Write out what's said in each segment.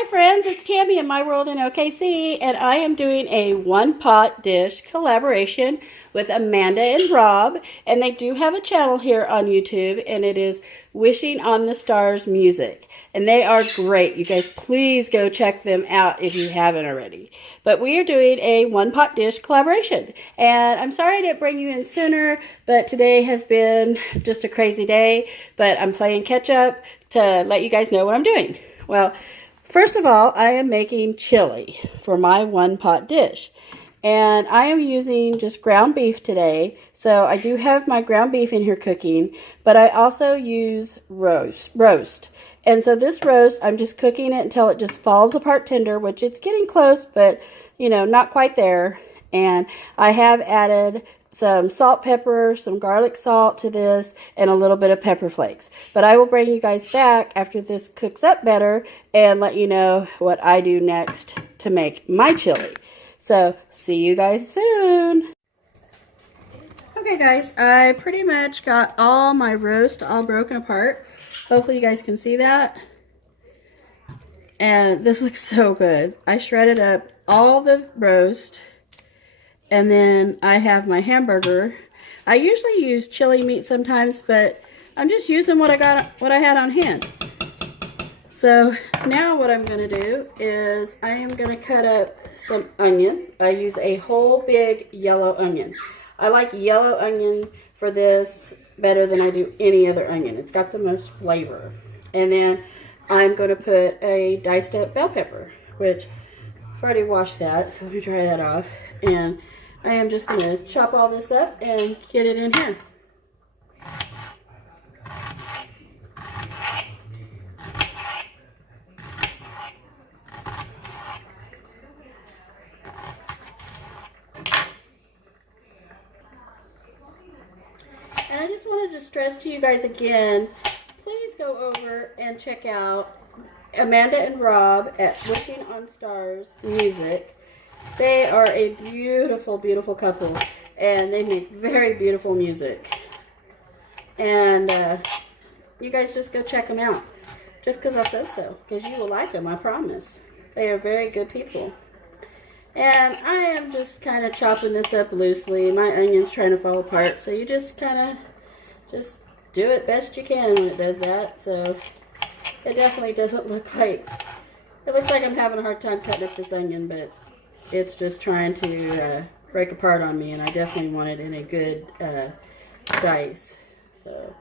Hi friends, it's Tammy in My World in OKC, and I am doing a one-pot dish collaboration with Amanda and Rob, and they do have a channel here on YouTube, and it is Wishing on the Stars Music, and they are great. You guys please go check them out if you haven't already. But we are doing a one-pot dish collaboration, and I'm sorry I didn't bring you in sooner, but today has been just a crazy day, but I'm playing catch up to let you guys know what I'm doing. Well, first of all, I am making chili for my one-pot dish. And I am using just ground beef today. So I do have my ground beef in here cooking, but I also use roast. And so this roast, I'm just cooking it until it just falls apart tender, which it's getting close, but, you know, not quite there. And I have added some salt, pepper, some garlic salt to this, and a little bit of pepper flakes. But I will bring you guys back after this cooks up better and let you know what I do next to make my chili. So, see you guys soon. Okay guys, I pretty much got all my roast all broken apart. Hopefully you guys can see that. And this looks so good. I shredded up all the roast. And then I have my hamburger. I usually use chili meat sometimes, but I'm just using what I had on hand. So now what I'm going to do is I am going to cut up some onion. I use a whole big yellow onion. I like yellow onion for this better than I do any other onion. It's got the most flavor. And then I'm going to put a diced up bell pepper, which I've already washed that, so let me dry that off. And I am just going to chop all this up and get it in here. And I just wanted to stress to you guys again, please go over and check out Amanda and Rob at Wishing on Stars Music. They are a beautiful, beautiful couple, and they make very beautiful music. And you guys just go check them out, just because I said so, because you will like them, I promise. They are very good people. And I am just kind of chopping this up loosely. My onion's trying to fall apart, so you just kind of just do it best you can when it does that. So it definitely doesn't look like, it looks like I'm having a hard time cutting up this onion, but it's just trying to break apart on me, and I definitely want it in a good dice. So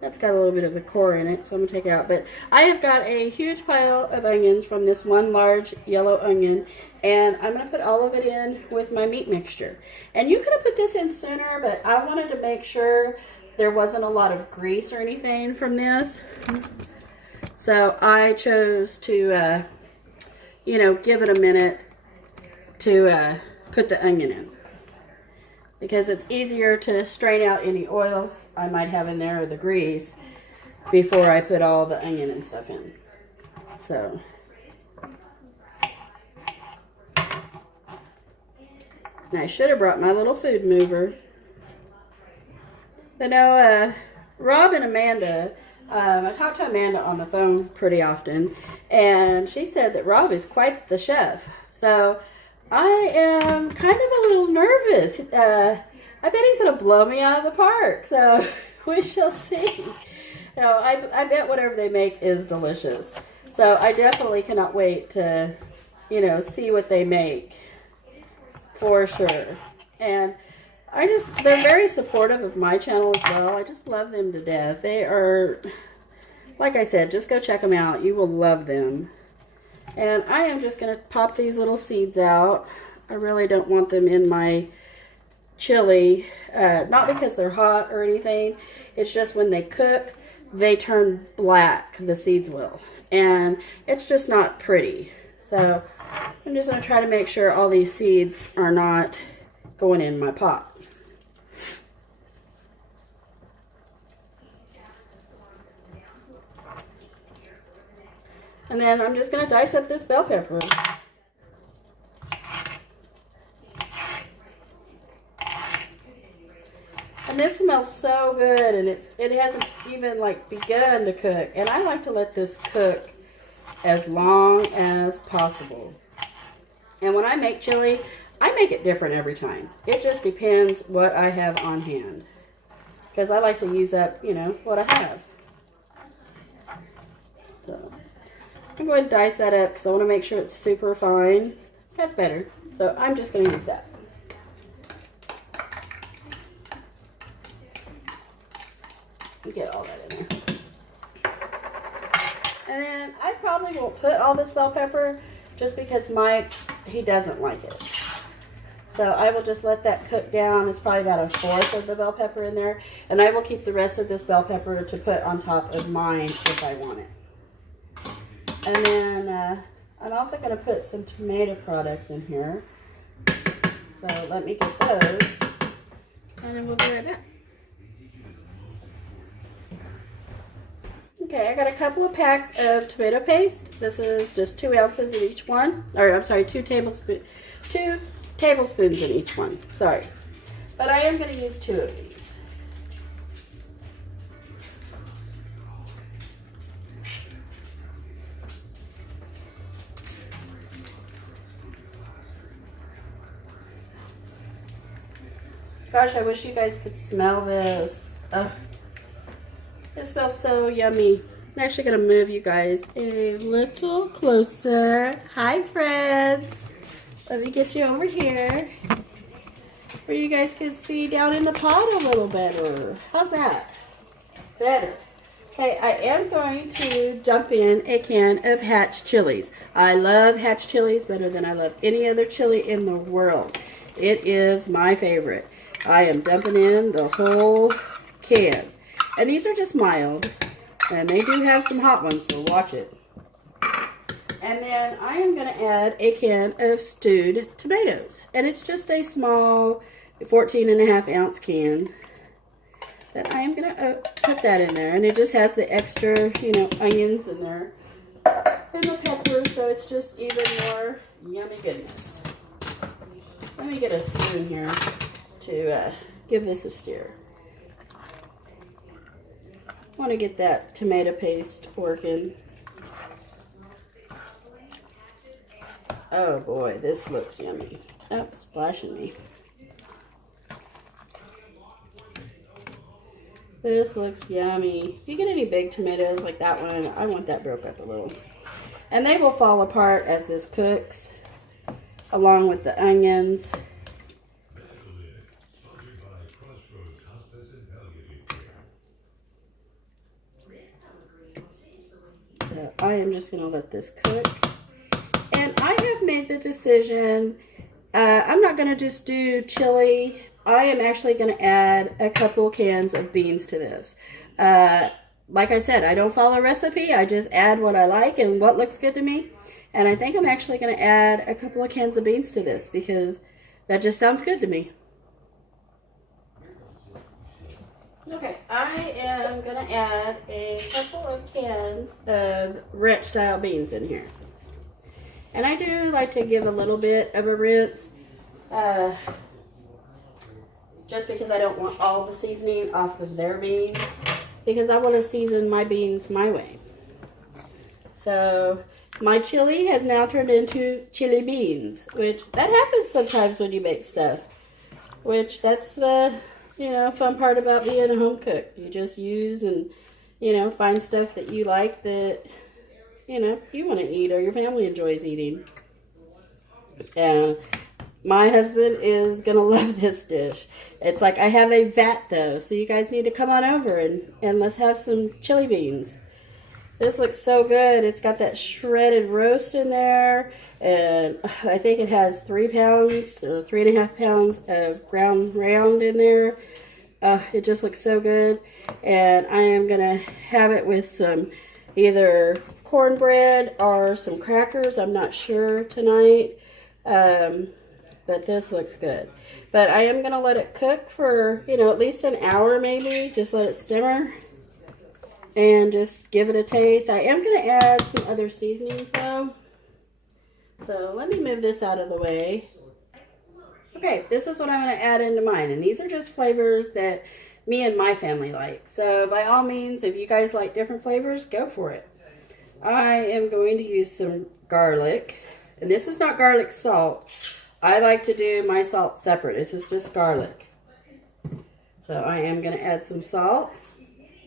that's got a little bit of the core in it, so I'm going to take it out. But I have got a huge pile of onions from this one large yellow onion, and I'm going to put all of it in with my meat mixture. And you could have put this in sooner, but I wanted to make sure there wasn't a lot of grease or anything from this. So I chose to, you know, give it a minute to put the onion in, because it's easier to strain out any oils I might have in there or the grease before I put all the onion and stuff in. So and I should have brought my little food mover. But no, Rob and Amanda, I talk to Amanda on the phone pretty often, and she said that Rob is quite the chef. So I am kind of a little nervous. I bet he's going to blow me out of the park. So we shall see. You know, I bet whatever they make is delicious. So I definitely cannot wait to, you know, see what they make. For sure. And they're very supportive of my channel as well. I just love them to death. They are, like I said, just go check them out. You will love them. And I am just going to pop these little seeds out. I really don't want them in my chili. Not because they're hot or anything. It's just when they cook, they turn black. The seeds will. And it's just not pretty. So I'm just going to try to make sure all these seeds are not going in my pot. And then I'm just going to dice up this bell pepper. And this smells so good, and it hasn't even like begun to cook. And I like to let this cook as long as possible. And when I make chili, I make it different every time. It just depends what I have on hand. Because I like to use up, you know, what I have. So, I'm going to dice that up because I want to make sure it's super fine. That's better. So, I'm just going to use that. Get all that in there. And then I probably won't put all this bell pepper just because Mike, he doesn't like it. So I will just let that cook down. It's probably about 1/4 of the bell pepper in there. And I will keep the rest of this bell pepper to put on top of mine if I want it. And then I'm also going to put some tomato products in here. So let me get those. And then we'll be right back. Okay, I got a couple of packs of tomato paste. This is just 2 ounces in each one. Or I'm sorry, 2 tablespoons in each one. Sorry. But I am going to use 2 of these. Gosh, I wish you guys could smell this. It smells so yummy. I'm actually going to move you guys a little closer. Hi, friends. Let me get you over here where you guys can see down in the pot a little better. How's that? Better. Okay, I am going to dump in a can of Hatch chilies. I love Hatch chilies better than I love any other chili in the world. It is my favorite. I am dumping in the whole can. And these are just mild. And they do have some hot ones, so watch it. And then I am going to add a can of stewed tomatoes. And it's just a small 14.5 ounce can. Then I am going to put that in there. And it just has the extra, you know, onions in there. And the pepper, so it's just even more yummy goodness. Let me get a spoon here to give this a stir. I want to get that tomato paste working. Oh boy, this looks yummy. Oh, it's splashing me. This looks yummy. If you get any big tomatoes like that one, I want that broke up a little. And they will fall apart as this cooks, along with the onions. So I am just going to let this cook. And I have made the decision, I'm not going to just do chili. I am actually going to add a couple cans of beans to this. Like I said, I don't follow a recipe. I just add what I like and what looks good to me. And I think I'm actually going to add a couple of cans of beans to this because that just sounds good to me. Okay, I am going to add a couple of cans of ranch style beans in here. And I do like to give a little bit of a rinse, just because I don't want all the seasoning off of their beans, because I want to season my beans my way. So my chili has now turned into chili beans, which that happens sometimes when you make stuff, which that's the, you know, fun part about being a home cook. You just use and, you know, find stuff that you like that, you know, you want to eat or your family enjoys eating. And my husband is going to love this dish. It's like I have a vat though, so you guys need to come on over and let's have some chili beans. This looks so good. It's got that shredded roast in there, and I think it has 3 pounds or 3.5 pounds of ground round in there. It just looks so good. And I am going to have it with some either cornbread or some crackers. I'm not sure tonight. But this looks good. But I am going to let it cook for, you know, at least an hour maybe. Just let it simmer. And just give it a taste. I am going to add some other seasonings though. So let me move this out of the way. Okay, this is what I'm going to add into mine. And these are just flavors that me and my family like. So by all means, if you guys like different flavors, go for it. I am going to use some garlic. And this is not garlic salt. I like to do my salt separate. This is just garlic. So I am going to add some salt.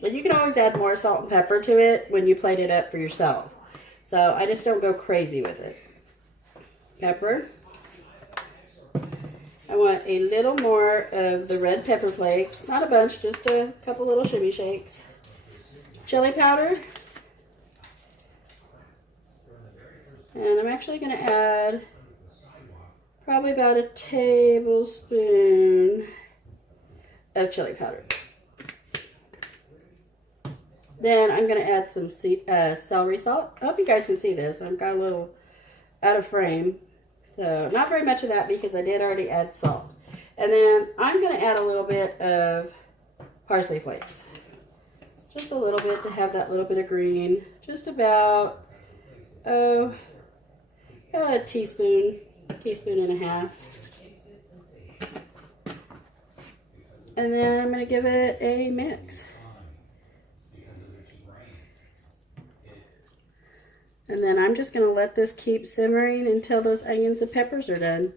But you can always add more salt and pepper to it when you plate it up for yourself. So I just don't go crazy with it. Pepper. I want a little more of the red pepper flakes. Not a bunch, just a couple little shimmy shakes. Chili powder. And I'm actually going to add probably about a tablespoon of chili powder. Then I'm going to add some celery salt. I hope you guys can see this. I've got a little out of frame. So not very much of that because I did already add salt. And then I'm going to add a little bit of parsley flakes. Just a little bit to have that little bit of green. Just about, about a teaspoon and a half. And then I'm going to give it a mix. And then I'm just going to let this keep simmering until those onions and peppers are done.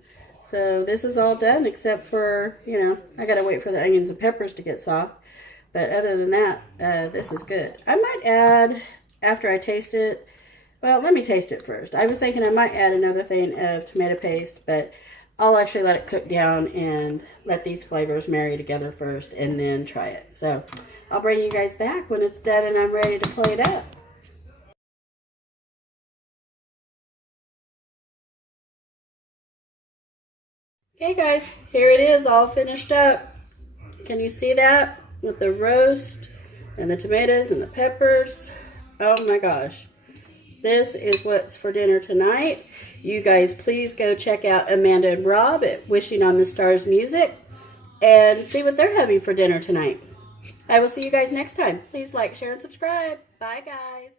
So this is all done except for, you know, I got to wait for the onions and peppers to get soft. But other than that, this is good. I might add, after I taste it, well, let me taste it first. I was thinking I might add another thing of tomato paste, but I'll actually let it cook down and let these flavors marry together first and then try it. So I'll bring you guys back when it's done and I'm ready to plate up. Okay guys, here it is all finished up. Can you see that? With the roast and the tomatoes and the peppers. Oh my gosh. This is what's for dinner tonight. You guys please go check out Amanda and Rob at Wishing on the Stars Music and see what they're having for dinner tonight. I will see you guys next time. Please like, share, and subscribe. Bye guys.